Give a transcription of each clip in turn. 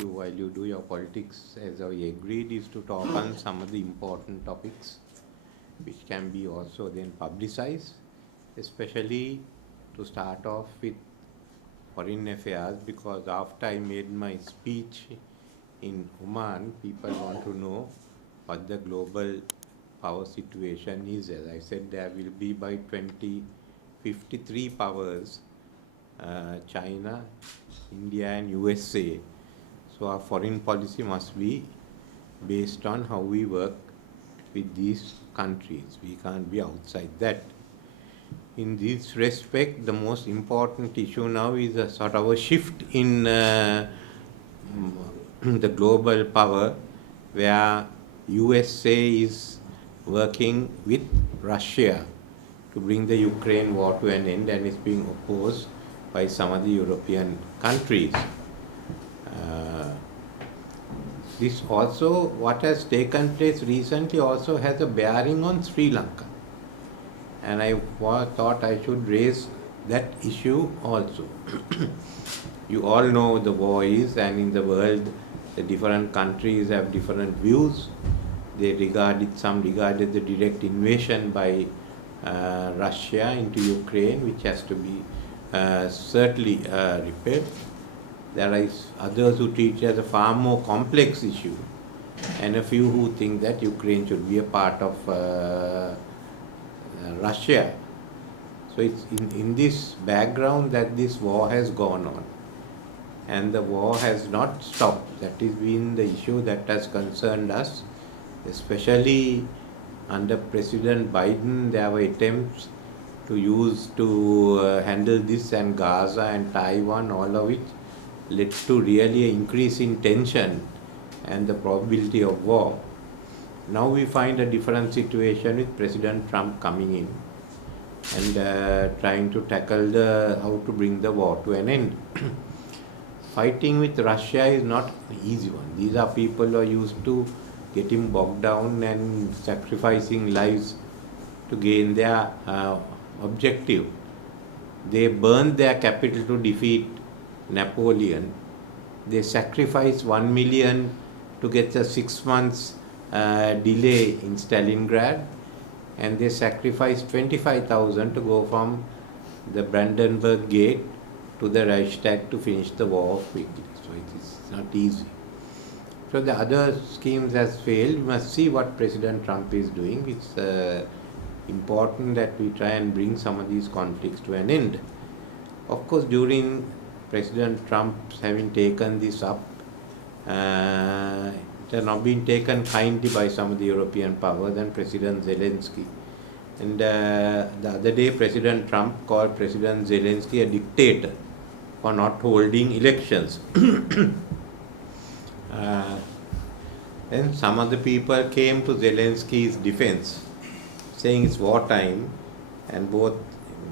do while you do your politics, as I agreed, is to talk on some of the important topics which can be also then publicized, especially to start off with foreign affairs, because after I made my speech in Oman, people want to know what the global power situation is. As I said, there will be by 2053 powers, China, India and USA. So our foreign policy must be based on how we work with these countries. We can't be outside that. In this respect, the most important issue now is a sort of a shift in the global power, where USA is working with Russia to bring the Ukraine war to an end, and is being opposed by some of the European countries. This also, what has taken place recently, also has a bearing on Sri Lanka. And I thought I should raise that issue also. You all know the war is, and in the world, the different countries have different views. Some regarded the direct invasion by Russia into Ukraine, which has to be certainly repaired. There are others who treat it as a far more complex issue, and a few who think that Ukraine should be a part of Russia. So it's in this background that this war has gone on, and the war has not stopped. That has been the issue that has concerned us, especially under President Biden. There were attempts to handle this, and Gaza and Taiwan, all of it led to really an increase in tension and the probability of war. Now we find a different situation with President Trump coming in and trying to tackle how to bring the war to an end. Fighting with Russia is not an easy one. These are people who are used to getting bogged down and sacrificing lives to gain their objective. They burned their capital to defeat Napoleon. They sacrificed 1 million to get a 6 months delay in Stalingrad, and they sacrificed 25,000 to go from the Brandenburg Gate to the Reichstag to finish the war quickly. So it is not easy. So the other schemes has failed. We must see what President Trump is doing. It's important that we try and bring some of these conflicts to an end. Of course, during President Trump's having taken this up, it has not been taken kindly by some of the European powers and President Zelensky. And the other day, President Trump called President Zelensky a dictator for not holding elections. Then some of the people came to Zelensky's defense, saying it's wartime, and both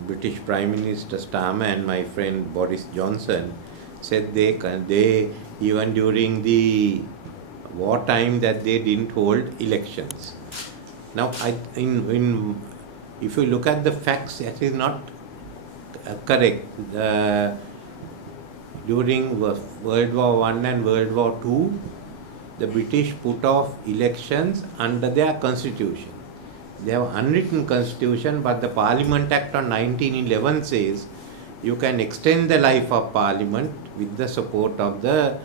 British Prime Minister Starmer and my friend Boris Johnson said they even during the wartime that they didn't hold elections. Now, if you look at the facts, that is not correct. During World War I and World War II, the British put off elections under their constitution. They have unwritten constitution, but the Parliament Act of 1911 says you can extend the life of Parliament with the support of the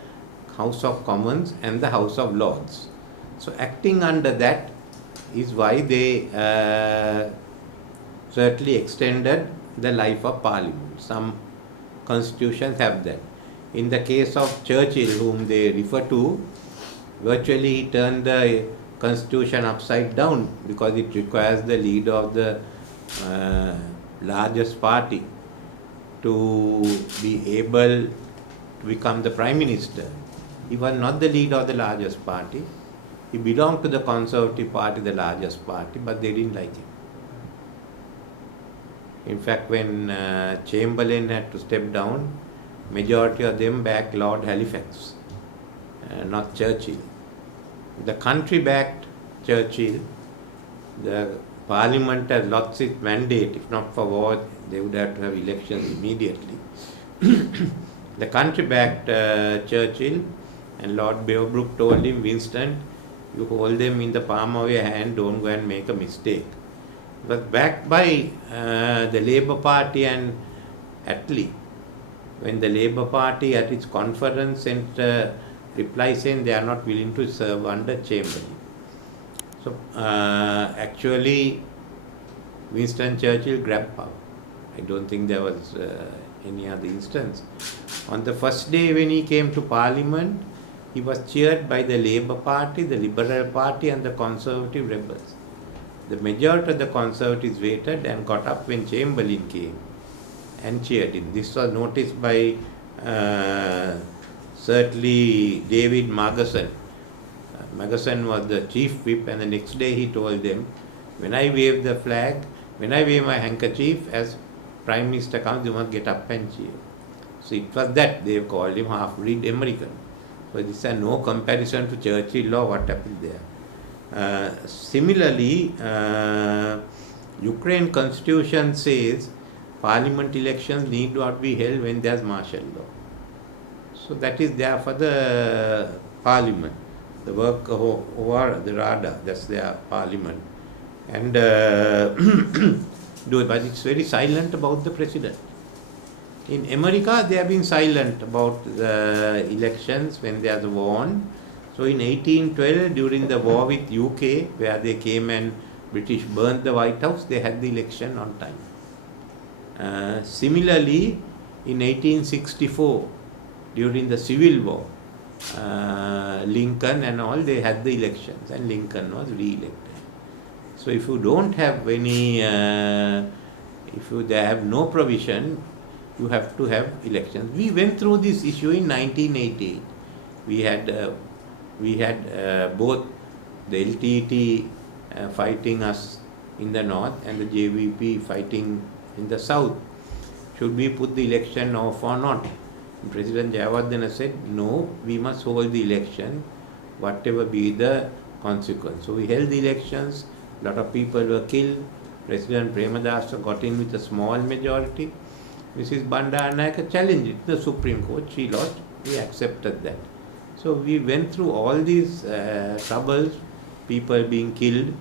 House of Commons and the House of Lords. So acting under that is why they certainly extended the life of Parliament. Some constitutions have that. In the case of Churchill, whom they refer to, virtually he turned the constitution upside down because it requires the leader of the largest party to be able to become the prime minister. He was not the leader of the largest party. He belonged to the Conservative Party, the largest party, but they didn't like him. In fact, when Chamberlain had to step down, majority of them backed Lord Halifax, not Churchill. The country backed Churchill. The Parliament has lost its mandate. If not for war, they would have to have elections immediately. The country backed Churchill, And Lord Beaverbrook told him, Winston, you hold them in the palm of your hand, don't go and make a mistake. It was backed by the Labour Party and Attlee. When the Labour Party at its conference sent a reply saying they are not willing to serve under Chamberlain. So actually, Winston Churchill grabbed power. I don't think there was any other instance. On the first day when he came to Parliament, he was cheered by the Labour Party, the Liberal Party and the Conservative rebels. The majority of the Conservatives waited and got up when Chamberlain came and cheered him. This was noticed by certainly David Magason. Magason was the chief whip, and the next day he told them, when I wave the flag, when I wave my handkerchief, as Prime Minister comes, you must get up and cheer. So it was that they called him half-breed American. So this is no comparison to Churchill law, what happened there. Similarly, Ukraine constitution says parliament elections need not be held when there is martial law. So that is there for the parliament. The work over the Rada, that's their parliament. And but it's very silent about the president. In America, they have been silent about the elections when they are won. So in 1812, during the war with UK, where they came and British burned the White House, they had the election on time. Similarly, in 1864, during the Civil War, Lincoln and all, they had the elections and Lincoln was re-elected. So if you don't have any, they have no provision, you have to have elections. We went through this issue in 1988. We had both the LTT fighting us in the north and the JVP fighting in the south. Should we put the election off or not? President Jayawardena said, no, we must hold the election, whatever be the consequence. So we held the elections, a lot of people were killed. President Premadasa got in with a small majority. Mrs. Bandaranaike challenged it, the Supreme Court, she lost, we accepted that. So we went through all these troubles, people being killed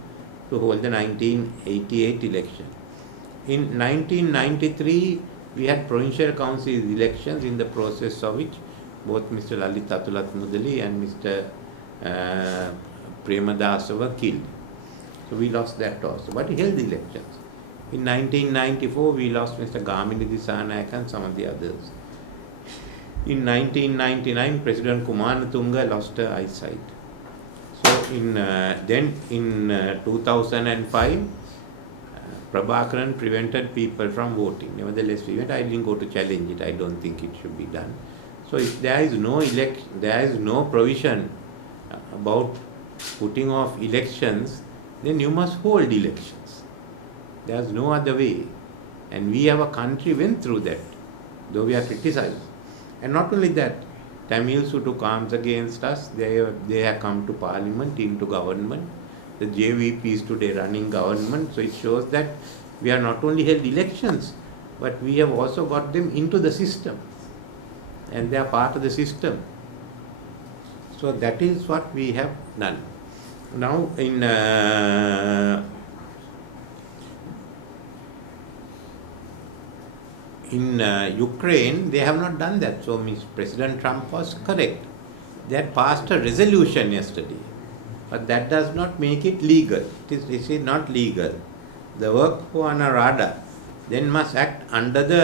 to hold the 1988 election. In 1993, we had provincial council elections, in the process of which both Mr. Lalit Atulat Mudali and Mr. Premadasa were killed. So we lost that also, but we held the elections. In 1994, we lost Mr. Gamini Disanayaka and some of the others. In 1999, President Kumanatunga lost her eyesight. So then in 2005, Prabhakaran prevented people from voting. Nevertheless, we went. I didn't go to challenge it. I don't think it should be done. So if there is no election, there is no provision about putting off elections, then you must hold elections. There is no other way. And we have a country went through that, though we are criticized. And not only that, Tamils who took arms against us, they have come to parliament, into government. The JVP is today running government, so it shows that we are not only held elections, but we have also got them into the system, and they are part of the system. So that is what we have done. Now in Ukraine, they have not done that. So President Trump was correct. They had passed a resolution yesterday. But that does not make it legal. It is not legal. The work for Anurada then must act under the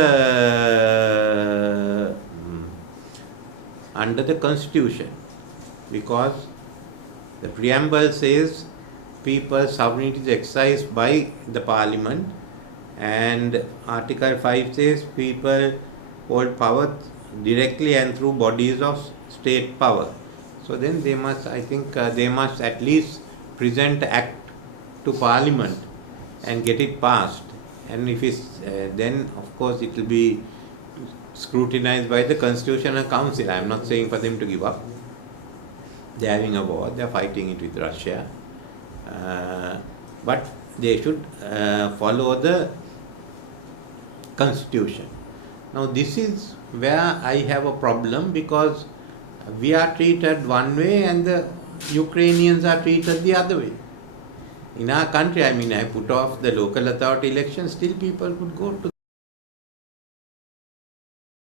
constitution, because the preamble says people's sovereignty is exercised by the parliament, and Article 5 says people hold power directly and through bodies of state power. So then they must, I think, they must at least present act to Parliament and get it passed. And if it's, then of course it will be scrutinized by the Constitutional Council. I am not saying for them to give up. They are having a war, they are fighting it with Russia. But they should follow the Constitution. Now this is where I have a problem, because we are treated one way and the Ukrainians are treated the other way. In our country, I put off the local authority elections, still people could go to